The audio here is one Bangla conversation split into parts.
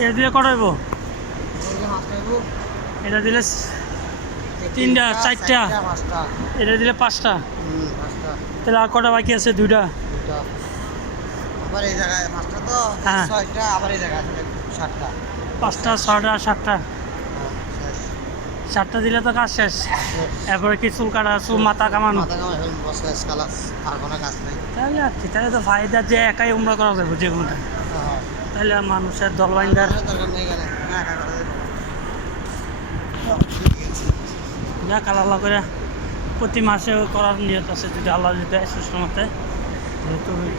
এটা দিলে কত হইব এটা দিলে তিনটা, চারটা। এটা দিলে পাঁচটা তাহলে আর কটা বাকি আছে দুইটা হ্যাঁ। পাঁচটা ছয়টা সাতটা সাতটা দিলে তো কাজ শেষ। এরপরে কি চুল কাটা চুল মাথা কামানো তাহলে আর কি তাহলে তো যে একাই উমরা করা যাবে যে কোনোটা। তাহলে মানুষের দলবাইন্দার এখানে একা করা প্রতি মাসে করার নিয়ত আছে যদি আল্লাহ যদি দেয় সুস্থ মতে হয়ে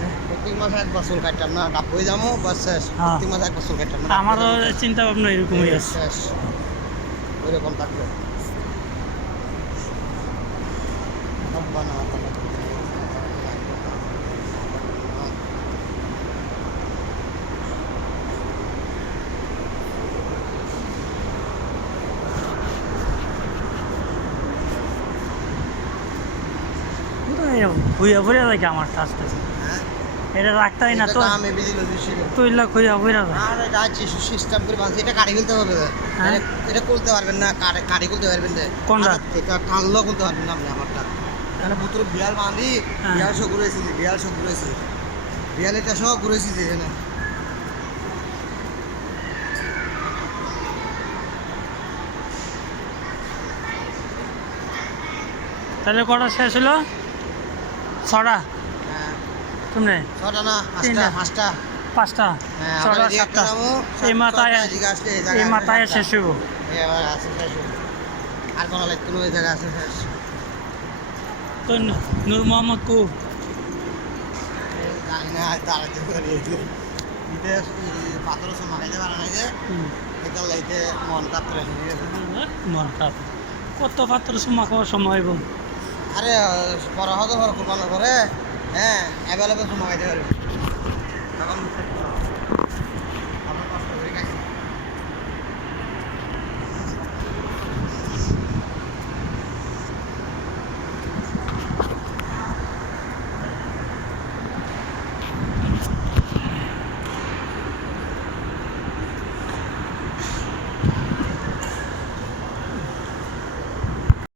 হ্যাঁ। আমারও চিন্তা ভাবনা এরকমই আছে। শেষ। ওইরকম থাকবে। খুঁয়া ফুরিয়া থাকে আমার আস্তে হ্যাঁ। এটা রাখতাই না তো আমি বিজি লই দিছি খুঁয়া ফুরিয়া যায় আর এটা সিস্টেম করে বাঁধছে। এটা কাটি খুলতে হবে। হ্যাঁ। এটা- এটা খুলতে পারবেন না কাটি কাটি খুলতে পারবেন না। কোনটা? আর এটা টানলেও খুলতে পারবেন না আপনি আমারটা। এখানে পুত্র বিড়াল বাঁধি হ্যাঁ। সব ঘুরেছি বিড়াল সব ঘুরেছি বিড়াল এটা সব ঘুরেছি এখানে। তাহলে কটা শেষ হলো? ছটা? তুমি ছটা না তিনটা। পাঁচটা। পাঁচটা? হ্যাঁ ছটা সাতটা। এই মাথায় এই মাথায় শেষ হইব। আর কোনো আছে শেষ। তো নূর মোহাম্মদ কু? কত পাত্র সুমা খাওয়ার সময় হইব। আরে বড় হতে পারো কোরবানোর পরে হ্যাঁ অ্যাভেলেবেল সময় পাইতে পারবে তখন